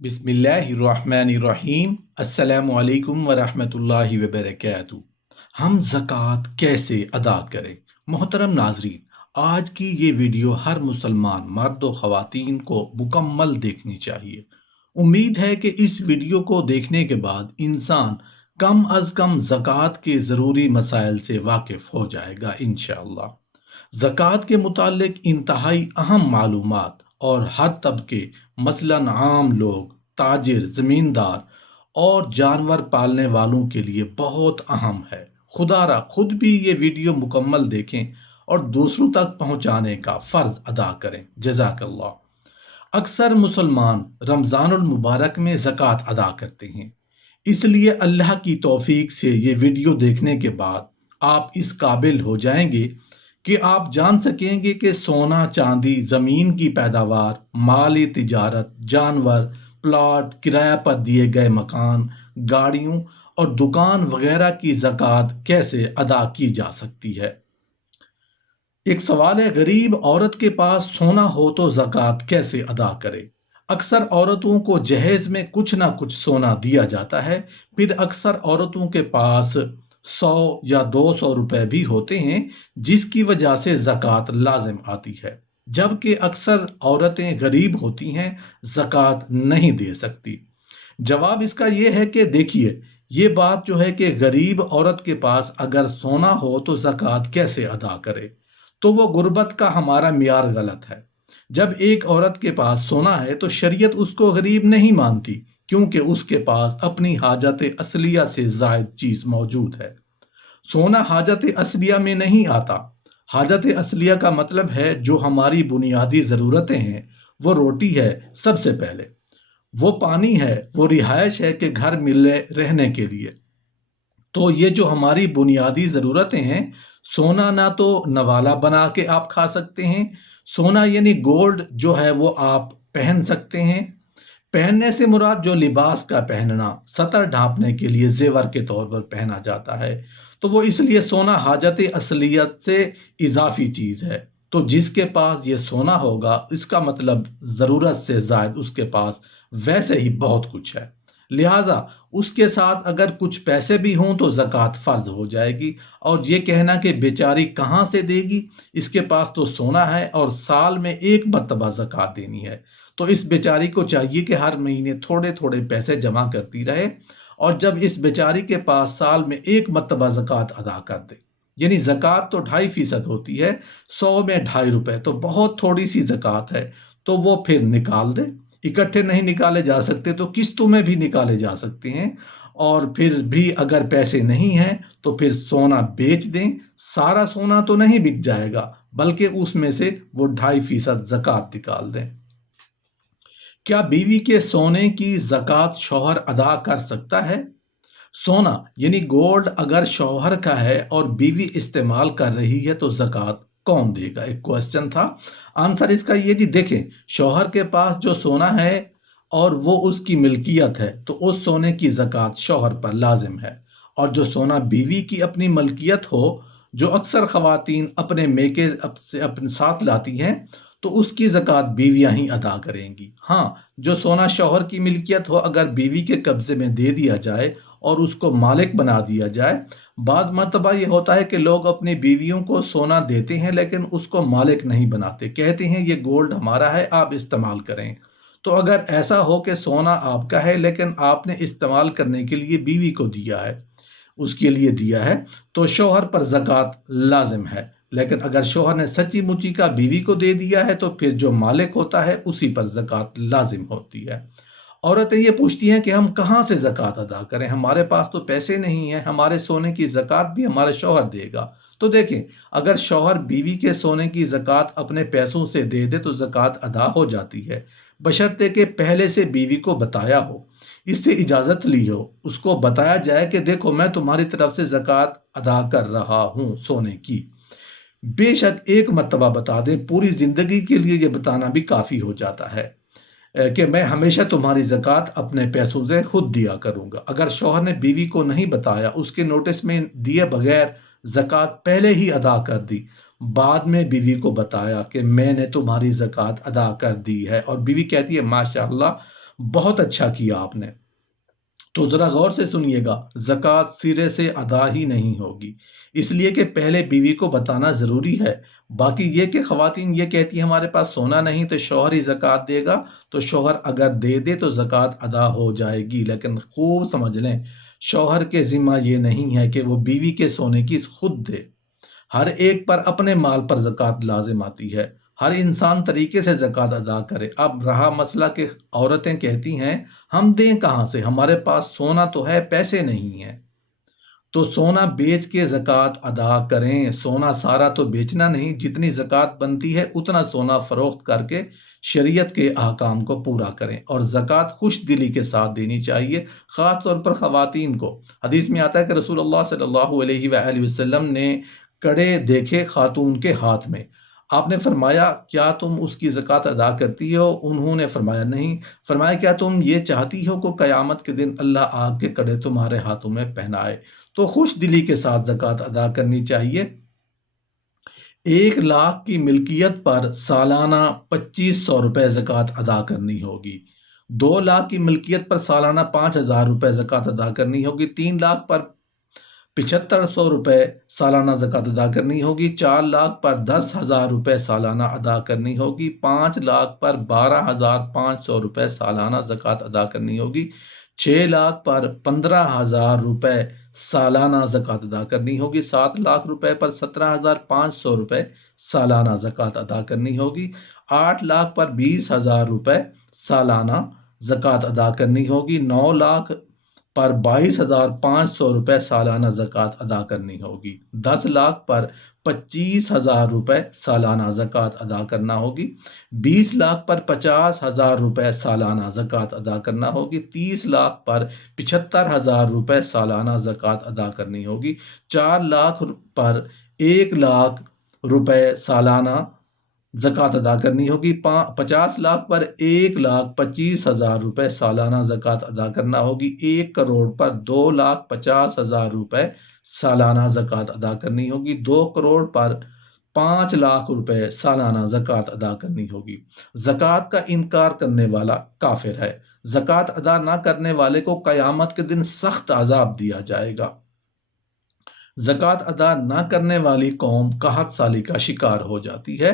बिस्मिल्लाहिर्रहमानिर्रहीम। अस्सलामु अलैकुम वरहमतुल्लाहि वबरकातुहू। हम ज़कात कैसे अदा करें? मोहतरम नाजरीन, आज की ये वीडियो हर मुसलमान मर्द व ख़वातीन को मुकम्मल देखनी चाहिए। उम्मीद है कि इस वीडियो को देखने के बाद इंसान कम अज़ कम ज़कात के ज़रूरी मसाइल से वाकिफ़ हो जाएगा इंशाअल्लाह। ज़कात के मुतालिक इंतहाई अहम मालूमात और हर तबके मसलन आम लोग, ताजिर, ज़मींदार और जानवर पालने वालों के लिए बहुत अहम है। खुदारा खुद भी ये वीडियो मुकम्मल देखें और दूसरों तक पहुँचाने का फ़र्ज़ अदा करें। जज़ाकल्लाह। अक्सर मुसलमान रमज़ानुल मुबारक में ज़कात अदा करते हैं, इसलिए अल्लाह की तौफीक से ये वीडियो देखने के बाद आप इस काबिल हो जाएंगे कि आप जान सकेंगे कि सोना, चांदी, ज़मीन की पैदावार, माली तिजारत, जानवर, प्लॉट, किराया पर दिए गए मकान, गाड़ियों और दुकान वगैरह की ज़कात कैसे अदा की जा सकती है। एक सवाल है, गरीब औरत के पास सोना हो तो ज़कात कैसे अदा करे? अक्सर औरतों को जहेज में कुछ ना कुछ सोना दिया जाता है। फिर अक्सर औरतों के पास 100 या 200 रुपए भी होते हैं, जिसकी वजह से ज़कात लाजिम आती है। जबकि अक्सर औरतें गरीब होती हैं, ज़कात नहीं दे सकती। जवाब इसका ये है कि देखिए, ये बात जो है कि गरीब औरत के पास अगर सोना हो तो ज़कात कैसे अदा करे, तो वो गुर्बत का हमारा मियार गलत है। जब एक औरत के पास सोना है तो शरीयत उसको गरीब नहीं मानती, क्योंकि उसके पास अपनी हाजत असलिया से ज़ायद चीज़ मौजूद है। सोना हाजत असलिया में नहीं आता। हाजत असलिया का मतलब है जो हमारी बुनियादी ज़रूरतें हैं। वो रोटी है सबसे पहले, वो पानी है, वो रिहायश है कि घर मिले रहने के लिए। तो ये जो हमारी बुनियादी ज़रूरतें हैं, सोना ना तो नवाला बना के आप खा सकते हैं, सोना यानी गोल्ड जो है वो आप पहन सकते हैं। पहनने से मुराद जो लिबास का पहनना, सतर ढांपने के लिए जेवर के तौर पर पहना जाता है, तो वो इसलिए सोना हाजत असलियत से इजाफी चीज़ है। तो जिसके पास ये सोना होगा, इसका मतलब ज़रूरत से ज़ायद उसके पास वैसे ही बहुत कुछ है। लिहाजा उसके साथ अगर कुछ पैसे भी हों तो ज़कात फ़र्ज हो जाएगी। और ये कहना कि बेचारी कहाँ से देगी, इसके पास तो सोना है और साल में एक मरतबा ज़कात देनी है, तो इस बेचारी को चाहिए कि हर महीने थोड़े थोड़े पैसे जमा करती रहे, और जब इस बेचारी के पास साल में एक मरतबा ज़कात अदा कर दे, यानी ज़कात तो 2.5% होती है, 100 में 2.5 रुपए तो बहुत थोड़ी सी ज़कात है, तो वो फिर निकाल दे। इकट्ठे नहीं निकाले जा सकते तो किस्तों में भी निकाले जा सकते हैं। और फिर भी अगर पैसे नहीं हैं तो फिर सोना बेच दें। सारा सोना तो नहीं बिक जाएगा, बल्कि उसमें से वो 2.5% ज़कात निकाल दें। क्या बीवी के सोने की ज़कात शौहर अदा कर सकता है? सोना यानी गोल्ड अगर शौहर का है और बीवी इस्तेमाल कर रही है तो ज़कात कौन देगा? एक क्वेश्चन था। आंसर इसका ये जी, देखें, शौहर के पास जो सोना है और वो उसकी मिल्कियत है, तो उस सोने की ज़कात शौहर पर लाजिम है। और जो सोना बीवी की अपनी मलकियत हो, जो अक्सर ख़वातीन अपने मेके से अपने साथ लाती हैं, तो उसकी ज़कात बीवियां ही अदा करेंगी। हाँ, जो सोना शौहर की मिल्कियत हो, अगर बीवी के कब्ज़े में दे दिया जाए और उसको मालिक बना दिया जाए। बाज़ मरतबा ये होता है कि लोग अपनी बीवियों को सोना देते हैं लेकिन उसको मालिक नहीं बनाते, कहते हैं ये गोल्ड हमारा है, आप इस्तेमाल करें। तो अगर ऐसा हो कि सोना आपका है लेकिन आपने इस्तेमाल करने के लिए बीवी को दिया है, उसके लिए दिया है, तो शौहर पर ज़कात लाजिम है। लेकिन अगर शौहर ने सच्ची मुच्ची का बीवी को दे दिया है तो फिर जो मालिक होता है उसी पर ज़कात लाजिम होती है। औरतें ये पूछती हैं कि हम कहाँ से ज़कात अदा करें, हमारे पास तो पैसे नहीं हैं, हमारे सोने की ज़कात भी हमारा शौहर देगा। तो देखें, अगर शौहर बीवी के सोने की ज़कात अपने पैसों से दे दे तो ज़कात अदा हो जाती है, बशर्ते कि पहले से बीवी को बताया हो, इससे इजाज़त ली हो, उसको बताया जाए कि देखो मैं तुम्हारी तरफ से ज़कात अदा कर रहा हूँ सोने की। बेशक एक मर्तबा बता दें, पूरी ज़िंदगी के लिए ये बताना भी काफ़ी हो जाता है कि मैं हमेशा तुम्हारी ज़कात अपने पैसों से खुद दिया करूँगा। अगर शौहर ने बीवी को नहीं बताया, उसके नोटिस में दिए बगैर ज़कात पहले ही अदा कर दी, बाद में बीवी को बताया कि मैंने तुम्हारी ज़कात अदा कर दी है, और बीवी कहती है माशाअल्लाह, بہت اچھا کیا آپ نے۔ تو ذرا غور سے سنیے گا، زکوٰۃ سرے سے ادا ہی نہیں ہوگی، اس لیے کہ پہلے بیوی کو بتانا ضروری ہے۔ باقی یہ کہ خواتین یہ کہتی ہیں ہمارے پاس سونا نہیں تو شوہر ہی زکوٰۃ دے گا، تو شوہر اگر دے دے تو زکوٰۃ ادا ہو جائے گی، لیکن خوب سمجھ لیں شوہر کے ذمہ یہ نہیں ہے کہ وہ بیوی کے سونے کی خود دے۔ ہر ایک پر اپنے مال پر زکوٰۃ لازم آتی ہے، ہر انسان طریقے سے زکوٰۃ ادا کرے۔ اب رہا مسئلہ کہ عورتیں کہتی ہیں ہم دیں کہاں سے، ہمارے پاس سونا تو ہے پیسے نہیں ہیں، تو سونا بیچ کے زکوٰۃ ادا کریں۔ سونا سارا تو بیچنا نہیں، جتنی زکوٰۃ بنتی ہے اتنا سونا فروخت کر کے شریعت کے احکام کو پورا کریں، اور زکوٰۃ خوش دلی کے ساتھ دینی چاہیے، خاص طور پر خواتین کو۔ حدیث میں آتا ہے کہ رسول اللہ صلی اللہ علیہ وآلہ وسلم نے کڑے دیکھے خاتون کے ہاتھ میں، آپ نے فرمایا کیا تم اس کی زکوٰۃ ادا کرتی ہو؟ انہوں نے فرمایا نہیں۔ فرمایا کیا تم یہ چاہتی ہو کہ قیامت کے دن اللہ آگ کے کڑے تمہارے ہاتھوں میں پہنائے؟ تو خوش دلی کے ساتھ زکوٰۃ ادا کرنی چاہیے۔ 1 لاکھ کی ملکیت پر سالانہ 2500 روپے زکوٰۃ ادا کرنی ہوگی، 2 لاکھ کی ملکیت پر سالانہ 5000 روپے زکوٰۃ ادا کرنی ہوگی، 3 لاکھ پر 7500 روپے سالانہ زکوٰۃ ادا کرنی ہوگی، 4 لاکھ پر 10,000 روپے سالانہ ادا کرنی ہوگی، 5 لاکھ پر 12,500 روپے سالانہ زکوٰۃ ادا کرنی ہوگی، 6 لاکھ پر 15,000 روپے سالانہ زکوٰۃ ادا کرنی ہوگی، 7 لاکھ روپے پر 17,500 روپے سالانہ زکوٰۃ ادا کرنی ہوگی، 8 لاکھ پر 20,000 روپے سالانہ زکوٰۃ ادا کرنی ہوگی، 9 لاکھ پر 22,500 روپے سالانہ زکوٰۃ ادا کرنی ہوگی، 10 لاکھ پر 25,000 روپے سالانہ زکوٰۃ ادا کرنا ہوگی، 20 لاکھ پر 50,000 روپے سالانہ زکوٰۃ ادا کرنا ہوگی، 30 لاکھ پر 75,000 روپے سالانہ زکوٰۃ ادا کرنی ہوگی، 4 لاکھ پر 1 لاکھ روپے سالانہ زکوٰۃ ادا کرنی ہوگی، 50 لاکھ پر 1,25,000 روپے سالانہ زکوٰۃ ادا کرنا ہوگی، 1 کروڑ پر 2,50,000 روپے سالانہ زکوٰۃ ادا کرنی ہوگی، 2 کروڑ پر 5 لاکھ روپے سالانہ زکوٰۃ ادا کرنی ہوگی۔ زکوٰۃ کا انکار کرنے والا کافر ہے، زکوٰۃ ادا نہ کرنے والے کو قیامت کے دن سخت عذاب دیا جائے گا۔ زکوٰۃ ادا نہ کرنے والی قوم قحط سالی کا شکار ہو جاتی ہے۔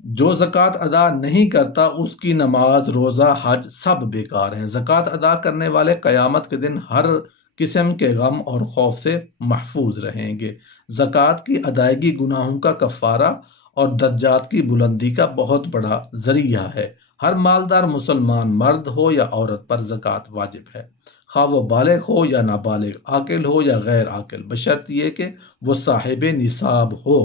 جو زکوٰۃ ادا نہیں کرتا اس کی نماز، روزہ، حج سب بیکار ہیں۔ زکوٰۃ ادا کرنے والے قیامت کے دن ہر قسم کے غم اور خوف سے محفوظ رہیں گے۔ زکوٰۃ کی ادائیگی گناہوں کا کفارہ اور درجات کی بلندی کا بہت بڑا ذریعہ ہے۔ ہر مالدار مسلمان مرد ہو یا عورت پر زکوٰۃ واجب ہے، خواہ وہ بالغ ہو یا نابالغ، عاقل ہو یا غیر عاقل، بشرط یہ کہ وہ صاحب نصاب ہو۔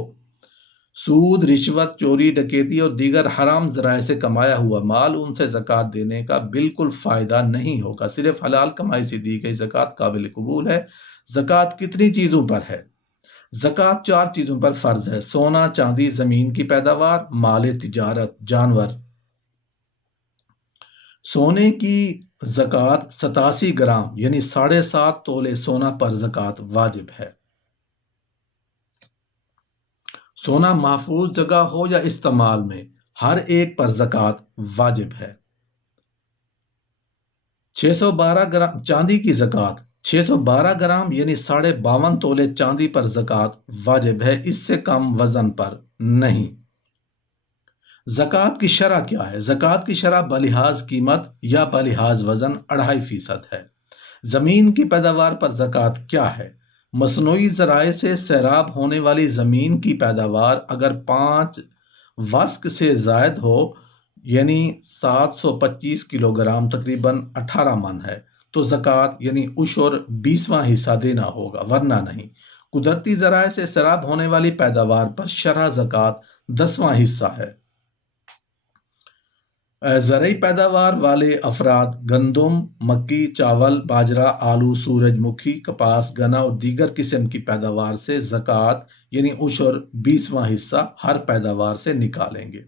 سود، رشوت، چوری، ڈکیتی اور دیگر حرام ذرائع سے کمایا ہوا مال ان سے زکوٰۃ دینے کا بالکل فائدہ نہیں ہوگا۔ صرف حلال کمائی سے دی گئی زکوٰۃ قابل قبول ہے۔ زکوٰۃ کتنی چیزوں پر ہے؟ زکوٰۃ 4 چیزوں پر فرض ہے: سونا، چاندی، زمین کی پیداوار، مال تجارت، جانور۔ سونے کی زکوٰۃ 87 گرام یعنی 7.5 تولے سونا پر زکوٰۃ واجب ہے۔ سونا محفوظ جگہ ہو یا استعمال میں، ہر ایک پر زکوٰۃ واجب ہے۔ 612 گرام چاندی کی زکوٰۃ، 612 گرام یعنی 52.5 تولے چاندی پر زکوٰۃ واجب ہے، اس سے کم وزن پر نہیں۔ زکوٰۃ کی شرح کیا ہے؟ زکوٰۃ کی شرح بلحاظ قیمت یا بلحاظ وزن 2.5% ہے۔ زمین کی پیداوار پر زکوٰۃ کیا ہے؟ مصنوعی ذرائع سے سیراب ہونے والی زمین کی پیداوار اگر 5 وسق سے زائد ہو یعنی 725 کلو گرام تقریباً 18 من ہے تو زکوٰۃ یعنی عشر 20واں حصہ دینا ہوگا، ورنہ نہیں۔ قدرتی ذرائع سے سیراب ہونے والی پیداوار پر شرح زکوٰۃ 10واں حصہ ہے۔ زرعی پیداوار والے افراد گندم، مکی، چاول، باجرہ، آلو، سورج مکھی، کپاس، گنا اور دیگر قسم کی پیداوار سے زکوٰۃ یعنی عشر 20واں حصہ ہر پیداوار سے نکالیں گے۔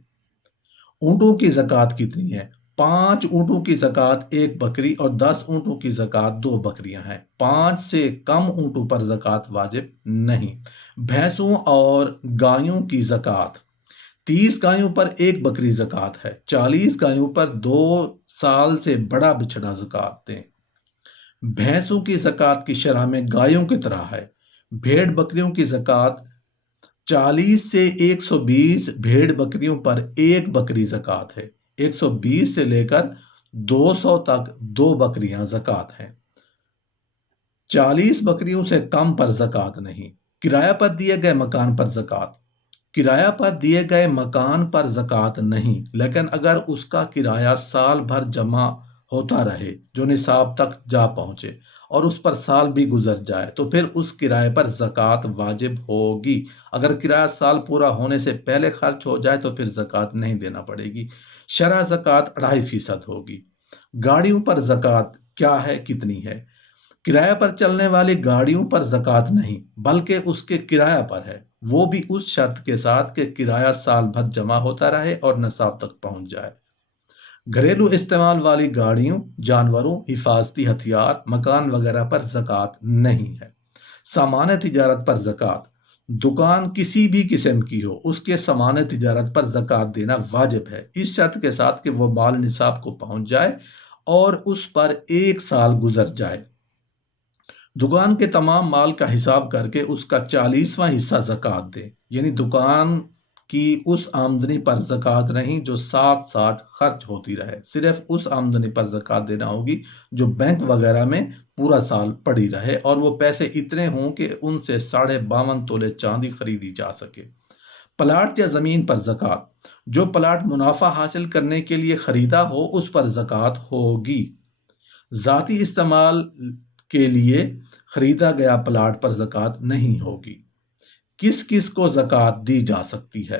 اونٹوں کی زکوٰۃ کتنی ہے؟ 5 اونٹوں کی زکوٰۃ 1 بکری اور 10 اونٹوں کی زکوٰۃ 2 بکریاں ہیں۔ 5 سے کم اونٹوں پر زکوٰۃ واجب نہیں۔ بھینسوں اور گایوں کی زکوٰۃ 30 गायों पर 1 बकरी ज़कात है। 40 गायों पर 2 साल से बड़ा बछड़ा ज़कात दें। भैंसों की ज़कात की शरह में गायों की तरह है। भेड़ बकरियों की ज़कात 40 से 120 भेड़ बकरियों पर 1 बकरी ज़कात है। 120 से लेकर 200 तक 2 बकरियां ज़कात हैं। 40 बकरियों से कम पर ज़कात नहीं। किराया पर दिए गए मकान पर ज़कात। किराया पर दिए गए मकान पर ज़कात नहीं, लेकिन अगर उसका किराया साल भर जमा होता रहे जो निसाब तक जा पहुंचे और उस पर साल भी गुजर जाए तो फिर उस किराए पर ज़कात वाजिब होगी। अगर किराया साल पूरा होने से पहले खर्च हो जाए तो फिर ज़कात नहीं देना पड़ेगी। शरह ज़कात 2.5% होगी। गाड़ियों पर ज़कात क्या है, कितनी है? किराया पर चलने वाली गाड़ियों पर ज़कात नहीं, बल्कि उसके किराया पर है, वो भी उस शर्त के साथ कि किराया साल भर जमा होता रहे और निसाब तक पहुंच जाए। घरेलू इस्तेमाल वाली गाड़ियों, जानवरों, हिफाजती हथियार, मकान वगैरह पर ज़कात नहीं है। सामान्य तिजारत पर ज़कात। दुकान किसी भी किस्म की हो, उसके सामान्य तिजारत पर ज़कात देना वाजिब है, इस शर्त के साथ कि वो माल निसाब को पहुंच जाए और उस पर 1 साल गुजर जाए। दुकान के तमाम माल का हिसाब करके उसका 40वां हिस्सा ज़कात दे, यानी दुकान की उस आमदनी पर ज़कात नहीं जो साथ साथ खर्च होती रहे, सिर्फ उस आमदनी पर ज़कात देना होगी जो बैंक वगैरह में पूरा साल पड़ी रहे और वो पैसे इतने हों कि उनसे 52.5 तोले चांदी खरीदी जा सके। प्लाट या ज़मीन पर ज़कात। जो प्लाट मुनाफा हासिल करने के लिए ख़रीदा हो उस पर ज़कात होगी। ज़ाती इस्तेमाल के लिए खरीदा गया प्लाट पर ज़कात नहीं होगी। किस किस को ज़कात दी जा सकती है?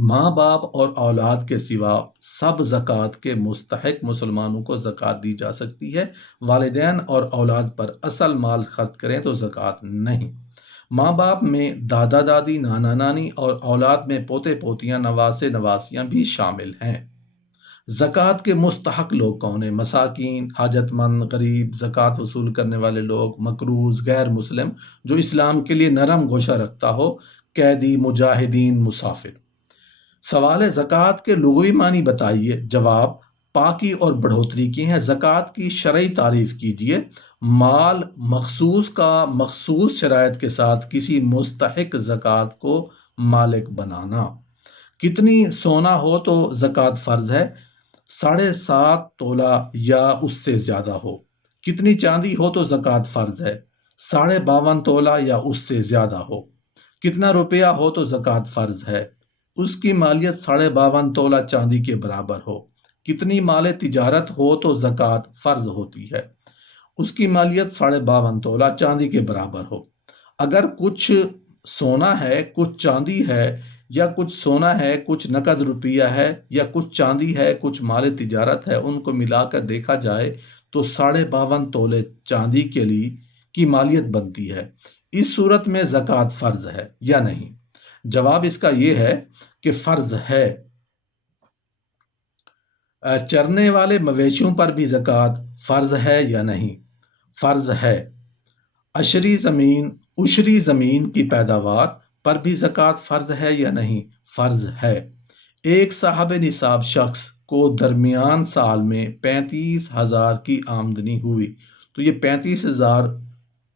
माँ बाप और औलाद के सिवा सब ज़कात के मुस्तहिक मुसलमानों को ज़कात दी जा सकती है। वालिदैन और औलाद पर असल माल खर्च करें तो ज़कात नहीं। माँ बाप में दादा दादी, नाना नानी और औलाद में पोते पोतियाँ, नवासे नवासियाँ भी शामिल हैं। ज़कात के मुस्तहक लोग कौन है? मसाकीन, हाजतमंद, गरीब, ज़कात वसूल करने वाले लोग, मकरूज़, गैर मुस्लिम, जो इस्लाम के लिए नरम गोशा रखता हो, कैदी, मुजाहिदीन, मुसाफिर। सवाल है ज़कात के लुग़वी मानी बताइए। जवाब पाकी और बढ़ोतरी की है। ज़कात की शरई तारीफ कीजिए। माल मखसूस का मखसूस शराइत के साथ किसी मुस्तहिक ज़कात को मालिक बनाना। कितनी सोना हो तो ज़कात फ़र्ज है? 7.5 तोला या उससे ज़्यादा हो। कितनी चांदी हो तो ज़कात फ़र्ज है? 52.5 तोला या उससे ज़्यादा हो। कितना रुपया हो तो ज़कात फ़र्ज है? उसकी मालियत 52.5 तोला चांदी के बराबर हो। कितनी माल तिजारत हो तो ज़कात फ़र्ज होती है? उसकी मालियत 52.5 तोला चांदी के बराबर हो। अगर कुछ सोना है, कुछ चांदी है, या कुछ सोना है, कुछ नकद रुपया है, या कुछ चांदी है, कुछ माल तिजारत है, उनको मिलाकर देखा जाए तो 52.5 तोले चांदी के लिए की मालियत बनती है। इस सूरत में ज़कात फ़र्ज है या नहीं? जवाब इसका ये है कि फ़र्ज है। चरने वाले मवेशियों पर भी ज़कात फ़र्ज है या नहीं? फ़र्ज है। उशरी ज़मीन की पैदावार पर भी ज़कात फ़र्ज है या नहीं? फ़र्ज है। एक साहब निसाब शख्स को दरमियान साल में 35,000 की आमदनी हुई तो ये 35,000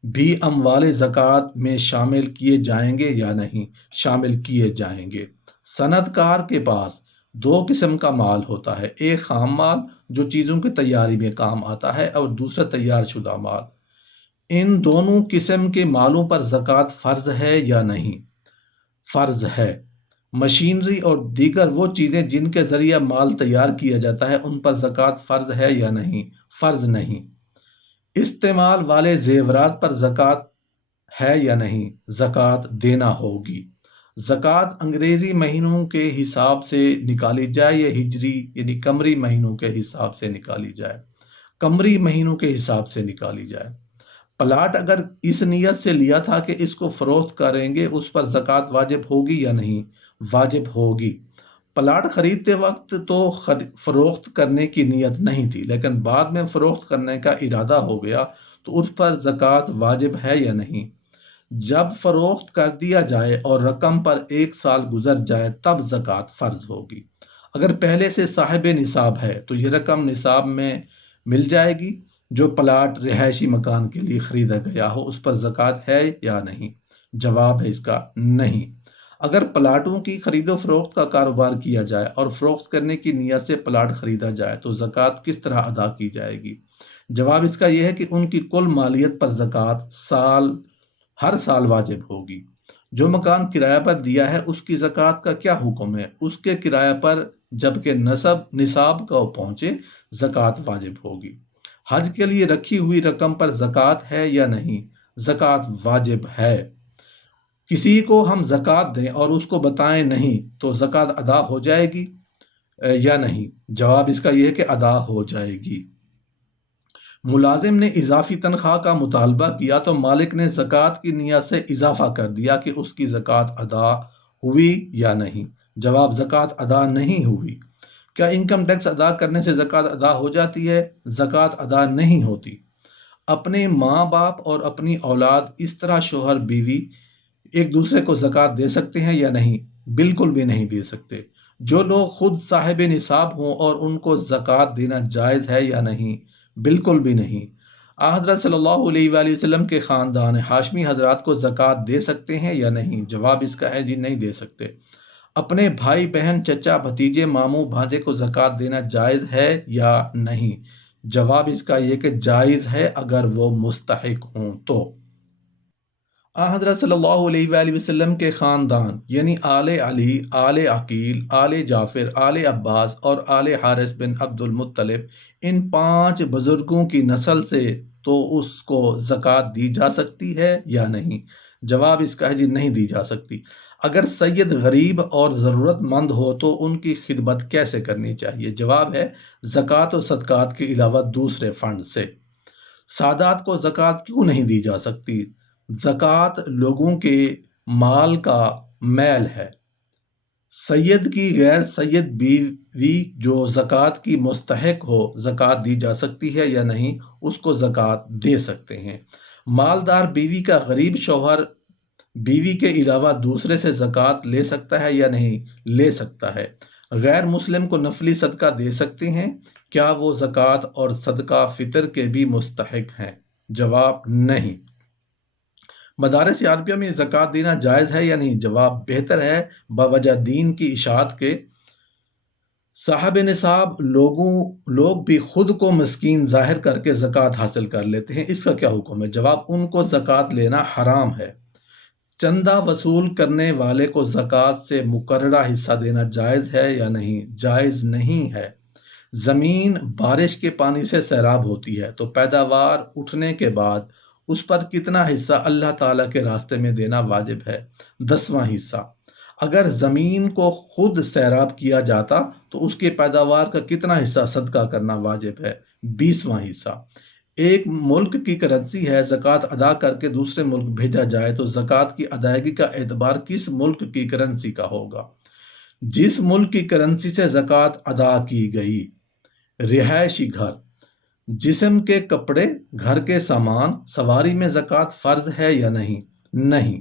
भी अमवाल ज़कात में शामिल किए जाएंगे या नहीं? शामिल किए जाएंगे। सनदकार के पास 2 किस्म का माल होता है, एक खाम माल जो चीज़ों की तैयारी में काम आता है और दूसरा तैयार शुदा माल। इन दोनों किस्म के मालों पर ज़कात फ़र्ज है या नहीं? फ़र्ज है। मशीनरी और दीगर वो चीज़ें जिनके ज़रिए माल तैयार किया जाता है उन पर ज़कात फ़र्ज है या नहीं? फ़र्ज नहीं। इस्तेमाल वाले ज़ेवरात पर ज़कात है या नहीं? ज़कात देना होगी। ज़कात अंग्रेज़ी महीनों के हिसाब से निकाली जाए या हिजरी यानी कमरी महीनों के हिसाब से निकाली जाए? कमरी महीनों के हिसाब से निकाली जाए। प्लाट अगर इस नीयत से लिया था कि इसको फ़रोख्त करेंगे उस पर ज़कात वाजिब होगी या नहीं? वाजिब होगी। प्लाट ख़रीदते वक्त तो फ़रोख्त करने की नीयत नहीं थी, लेकिन बाद में फ़रोख्त करने का इरादा हो गया तो उस पर ज़कात वाजिब है या नहीं? جب فروخت کر دیا جائے اور رقم پر 1 سال گزر جائے تب زکوٰۃ فرض ہوگی۔ اگر پہلے سے صاحب نصاب ہے تو یہ رقم نصاب میں مل جائے گی۔ جو پلاٹ رہائشی مکان کے لیے خریدا گیا ہو اس پر زکوٰۃ ہے یا نہیں؟ جواب ہے اس کا نہیں۔ اگر پلاٹوں کی خرید و فروخت کا کاروبار کیا جائے اور فروخت کرنے کی نیت سے پلاٹ خریدا جائے تو زکوٰۃ کس طرح ادا کی جائے گی؟ جواب اس کا یہ ہے کہ ان کی کل مالیت پر زکوٰۃ ہر سال واجب ہوگی۔ جو مکان کرایہ پر دیا ہے اس کی زکوٰۃ کا کیا حکم ہے؟ اس کے کرایہ پر جبکہ نصاب کو پہنچے زکوٰۃ واجب ہوگی۔ حج کے لیے رکھی ہوئی رقم پر زکوٰۃ ہے یا نہیں؟ زکوٰۃ واجب ہے۔ کسی کو ہم زکوٰۃ دیں اور اس کو بتائیں نہیں تو زکوٰۃ ادا ہو جائے گی یا نہیں؟ جواب اس کا یہ ہے کہ ادا ہو جائے گی۔ ملازم نے اضافی تنخواہ کا مطالبہ کیا تو مالک نے زکوٰۃ کی نیت سے اضافہ کر دیا کہ اس کی زکوٰۃ ادا ہوئی یا نہیں؟ جواب زکوٰۃ ادا نہیں ہوئی۔ کیا انکم ٹیکس ادا کرنے سے زکوٰۃ ادا ہو جاتی ہے؟ زکوٰۃ ادا نہیں ہوتی۔ اپنے ماں باپ اور اپنی اولاد اس طرح شوہر بیوی ایک دوسرے کو زکوٰۃ دے سکتے ہیں یا نہیں؟ بالکل بھی نہیں دے سکتے۔ جو لوگ خود صاحب نصاب ہوں اور ان کو زکوٰۃ دینا جائز ہے یا نہیں؟ بالکل بھی نہیں۔ حضرت صلی اللہ علیہ وآلہ وسلم کے خاندان ہاشمی حضرات کو زکوٰۃ دے سکتے ہیں یا نہیں؟ جواب اس کا ہے جی نہیں دے سکتے۔ اپنے بھائی بہن چچا بھتیجے ماموں بھانجے کو زکوٰۃ دینا جائز ہے یا نہیں؟ جواب اس کا یہ کہ جائز ہے اگر وہ مستحق ہوں تو۔ حضرت صلی اللہ علیہ وآلہ وسلم کے خاندان یعنی آل علی، آل عقیل، آل جعفر، آل عباس اور آل حارث بن عبد المطلب، ان 5 بزرگوں کی نسل سے تو اس کو زکوٰۃ دی جا سکتی ہے یا نہیں؟ جواب اس کا ہے جی نہیں دی جا سکتی۔ اگر سید غریب اور ضرورت مند ہو تو ان کی خدمت کیسے کرنی چاہیے؟ جواب ہے زکوٰۃ و صدقات کے علاوہ دوسرے فنڈ سے۔ سادات کو زکوٰۃ کیوں نہیں دی جا سکتی؟ زکوٰۃ لوگوں کے مال کا میل ہے۔ سید کی غیر سید بیوی جو زکوٰۃ کی مستحق ہو زکوٰۃ دی جا سکتی ہے یا نہیں؟ اس کو زکوٰۃ دے سکتے ہیں۔ مالدار بیوی کا غریب شوہر بیوی کے علاوہ دوسرے سے زکوٰۃ لے سکتا ہے یا نہیں؟ لے سکتا ہے۔ غیر مسلم کو نفلی صدقہ دے سکتے ہیں؟ کیا وہ زکوٰۃ اور صدقہ فطر کے بھی مستحق ہیں؟ جواب نہیں۔ مدارس عربیہ میں زکوٰۃ دینا جائز ہے یا نہیں؟ جواب بہتر ہے بوجہ دین کی اشاعت کے۔ صاحب نصاب لوگ بھی خود کو مسکین ظاہر کر کے زکوٰۃ حاصل کر لیتے ہیں، اس کا کیا حکم ہے؟ جواب ان کو زکوٰۃ لینا حرام ہے۔ چندہ وصول کرنے والے کو زکوٰۃ سے مقررہ حصہ دینا جائز ہے یا نہیں؟ جائز نہیں ہے۔ زمین بارش کے پانی سے سیراب ہوتی ہے تو پیداوار اٹھنے کے بعد اس پر کتنا حصہ اللہ تعالیٰ کے راستے میں دینا واجب ہے؟ 10واں حصہ۔ اگر زمین کو خود سیراب کیا جاتا تو اس کے پیداوار کا کتنا حصہ صدقہ کرنا واجب ہے؟ 20واں حصہ۔ ایک ملک کی کرنسی ہے، زکوٰۃ ادا کر کے دوسرے ملک بھیجا جائے تو زکوٰۃ کی ادائیگی کا اعتبار کس ملک کی کرنسی کا ہوگا؟ جس ملک کی کرنسی سے زکوٰۃ ادا کی گئی۔ رہائشی گھر، جسم کے کپڑے، گھر کے سامان، سواری میں زکوٰۃ فرض ہے یا نہیں؟ نہیں۔